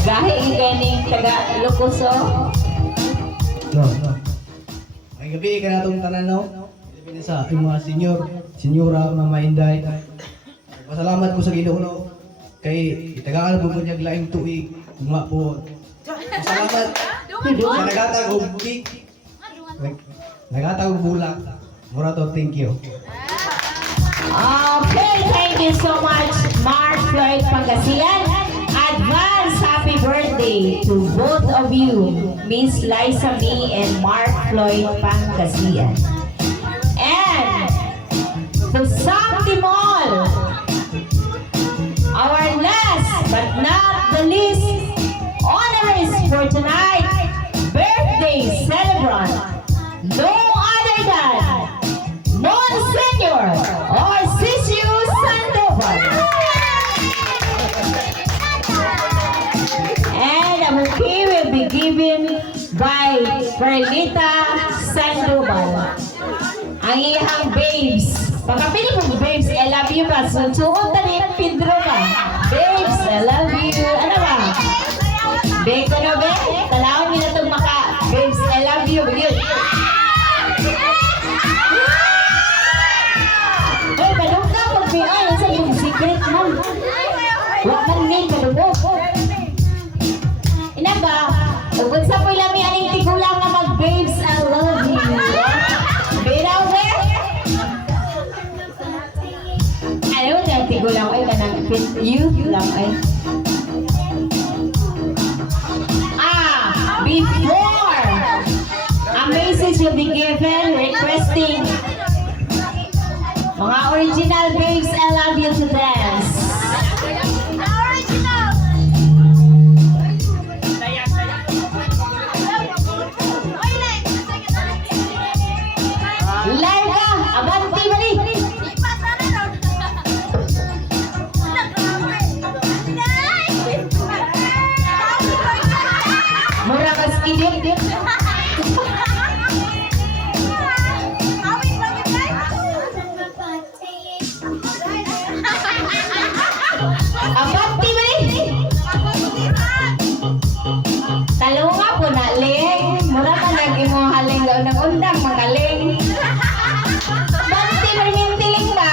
Gahi ganing taga Lukuso. No. Ay gabi ka na itong tanan, no? Pilipinas sa yung mga senyora, Mama Inday. Pasalamat ko sa Ginoo, no? Kay itagaan po niya laing tuig. Kuma po. Pasalamat sa nagatag og cake. Nagatag og bulak. Mura to, thank you. Okay, thank you so much, Mark Floyd Pangasinan. Advance happy birthday to both of you, Miss Liza Me and Mark Floyd Pangasinan. And to Sam Timol, our last but not the least honors for tonight, birthday celebrant, no other than Monsignor Orsicio Sandoval. And a bouquet will be given by Perlita Sandoval. Ang iyang babes. Pagkapili po babes, I love you ba? Susuot na ni Pedro ba? Babes, I love you. Ano ba? Beko na ba? Talawin nila itong maka. Babes, I love you. Begin. Hoy, balong ka pag PI. Sa yung secret mo. Huwag man main, balong ko. Ina ba? Ugod sa po lami aning tigulang nga mag-babes, I love you. Biraw ba? Ano niya tigulang ay kanang youth lang ay. Before a message will be given requesting mga original babes, I love you to dance. Larga, abanti bali. Mura ka skidip. Abanti bali. Talunga po na ling. Mura ka nag-imo haling daw ng undang magaling. Abanti bali yung tiling ba?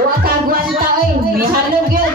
Huwag kagwanta eh. May halog yun.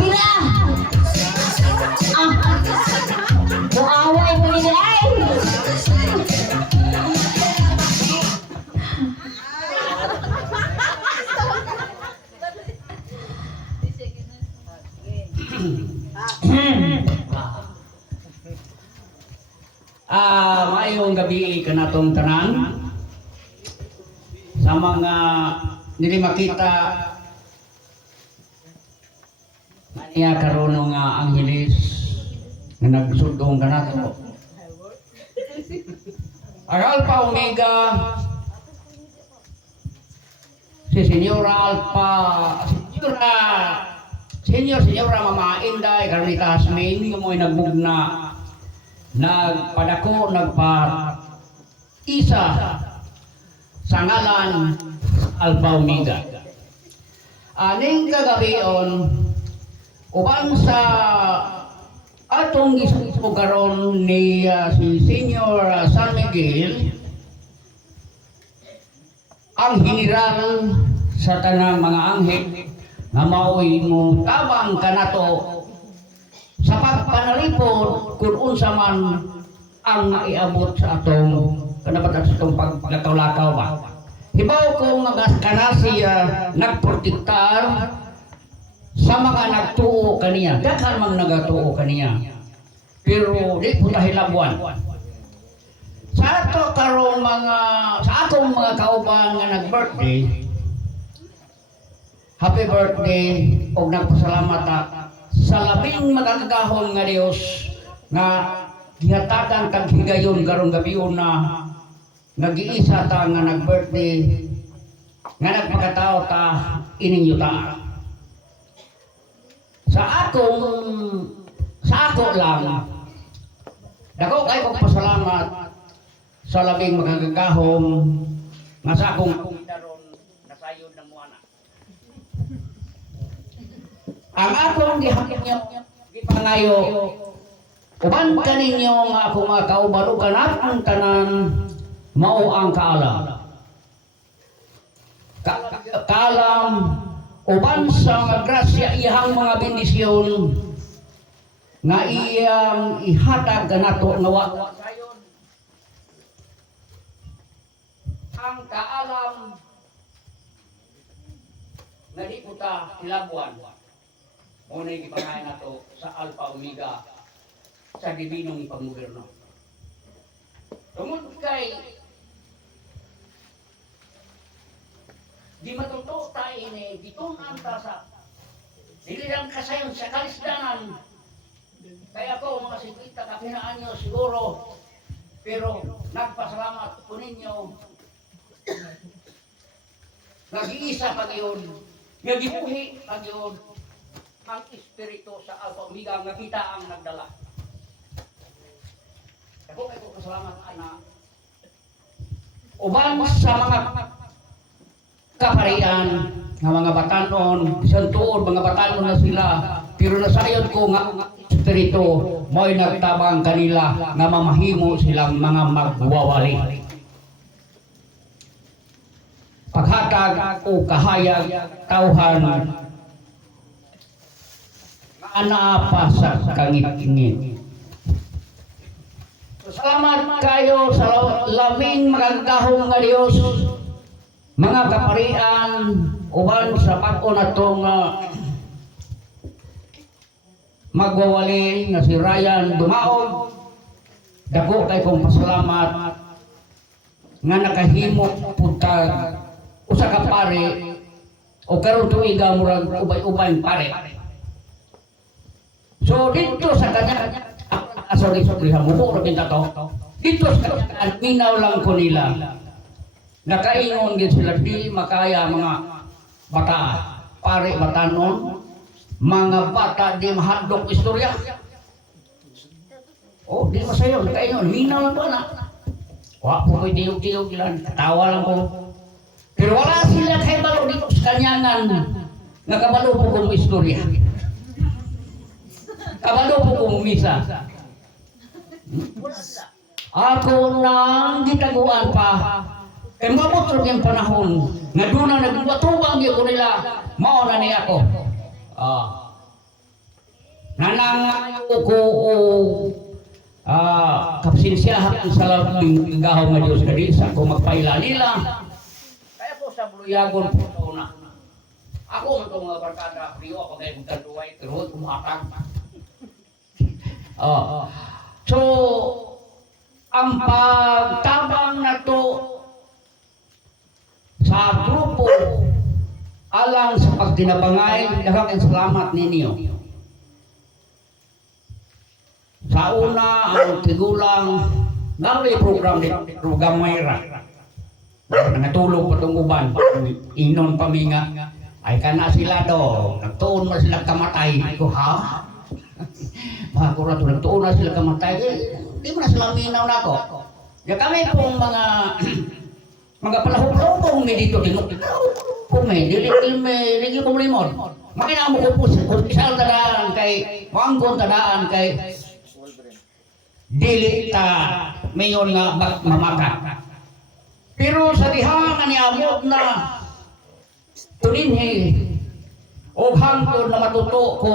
Pila! Buaway mo nila ay! Maayong gabi kanatong tanan sa mga nili makita niya karon nga Angeles nga nagsugong kanato. Alpha Omega si Senyora Alpha Senyora Mama Inday karon itasmin nga mo'y nagbugna nagpadako isa sa ngalan Alpha Omega. Aning kagabion uban sa atong isuso karon ni si Senior San Miguel ang general sa tanang mga anghel nga maoy mo tabang kanato sa pagpanalipod kung unsa man ang maiabot sa atong kanapat sa itong paglakaw-lakaw ba. Hibaw ko nga kanasi nagprotektar sa mga nagtuo kaniya. Daghan mang nagatuo kaniya. Pero di po tahilabwan. Sa ato karon sa atong mga kauban nga nag-birthday, happy birthday og nagpasalamat sa labing magagahon nga Dios nga gihatagan kag higayon karong gabion na nag-iisa ta nga nag-birthday nga nagpakatao ta ining yuta. Sa ako lang, dako kay kong pasalamat sa labing makagagahom nga sa akong daron nasayod ng muana. Ang akong gihapon niyo gipangayo uban kaninyo nga ako mga kauban ug kanang tanan mao ang kaalam. Kaalam uban sa mga grasya iyang mga bendisyon nga iyang ihatag kanato nga wa sayon. Ang kaalam nga di ko ta ilabuan. Muna yung ipangayon nato sa Alpha Omega sa Dibinong Panggoberno. Tungod kay di matuto tayo ini gitunan ta sa dili lang kasayon sa kalisdanan. Kaya ako mga 50 kapinaan nyo siguro, pero nagpasalamat po ninyo. Nag-iisa pag yun, nagibuhi pag yun, ang espiritu sa Alpha Omega nga kita ang nagdala. Ako kayo pasalamat anak. Uban sa mga kaparian nga mga batanon, isang tuod mga batanon na sila, pero nasayod ko nga espiritu mo'y nagtabang kanila nga mamahimo silang mga magwawali. Paghatag o kahayag tauhan anaapa sa kangit-ngit. Salamat kayo sa labing magagahong nga Diyos, mga kaparian, uban sa pag-o na itong magwawali nga si Ryan Dumaog. Dako kay kong pasalamat nga nakahimo puntag usa ka pare o karon tuiga murag ubay-ubay pare. So dito sa kanya sorry hamuko ra pinta to. Dito sa kanya minaw lang ko nila. Nakaingon gid sila di makaya mga bata, pare batanon, mga bata di mahadlok istorya. Oh, di masayo nakaingon minaw lang ko na. Wa po ko'y tiyog-tiyog lang, katawa lang ko. Pero wala sila kay balo dito sa kanyangan. Nakabalo po kong istorya. Kabalo po kong misa. Ako nang gitaguan pa. Kaya mabot rin yung panahon. Nga doon na nagbatubang yung nila. Mauna niya ako. Nanangayo ko kapsinsyahan sa labing gahaw nga Diyos kadisa kung magpaila nila. Kaya po sa buluyagon po sa una. Ako man itong mga barkada, priyo ako dahil magkanduway, pero tumatag. So, ang pagtabang na to sa grupo alang sa pagtinabangay, daghang salamat ninyo. Sa una, ang tigulang nalay program mayra. Nangatulog pa itong uban, inon paminga. Ay kana sila do, nagtuon mo sila kamatay. Ay ko, ha? Bakura to, nagtuon na sila kamatay. Di mo na sila minaw na ako. Ya kami pong mga palahog-lahog may dito tinutinaw. Kung may, dili ko limon. Makina mo ko po, isang tadaan kay, wanggon tadaan kay, dili ta mayon nga mamakat. Pero sa dihangan ni amot na tulinhi o hangtod na matuto ko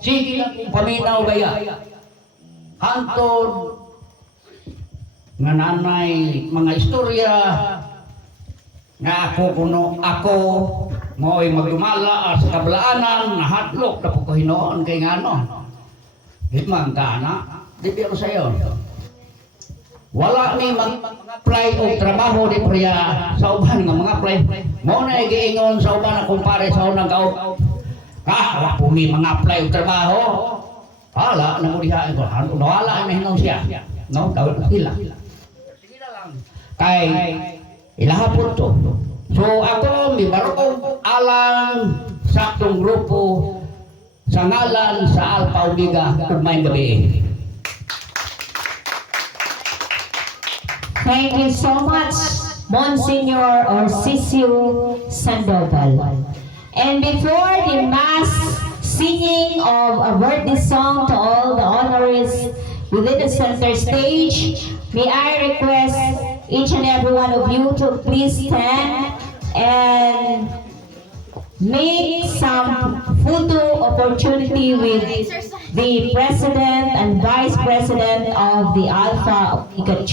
sige lang kung paminaw gaya. Hangtod nga nanay mga istorya nga ako mo'y magdumala sa kablaanan nahatlok na po ko hinoon kay ngano. Himang ka na. Di biro sa'yo. Wala ni mag-apply o trabaho di priya sa uban nga mga apply. Mo na giingon sa uban na kumpare sa unang kaog. Wala po mi mga apply o trabaho. Wala na mo diha. Wala na hinom siya. No? Dawit na sila. Sige na lang. Kay ilahapon to. So ako aton mibarog alang saktong grupo sa ngalan sa Alpha Omega ug maayong gabi. Thank you so much, Monsignor Orsicio Sandoval. And before the mass singing of a birthday song to all the honorees within the center stage, may I request each and every one of you to please stand and make some photo opportunity with the President and Vice President of the Alpha Omega Church.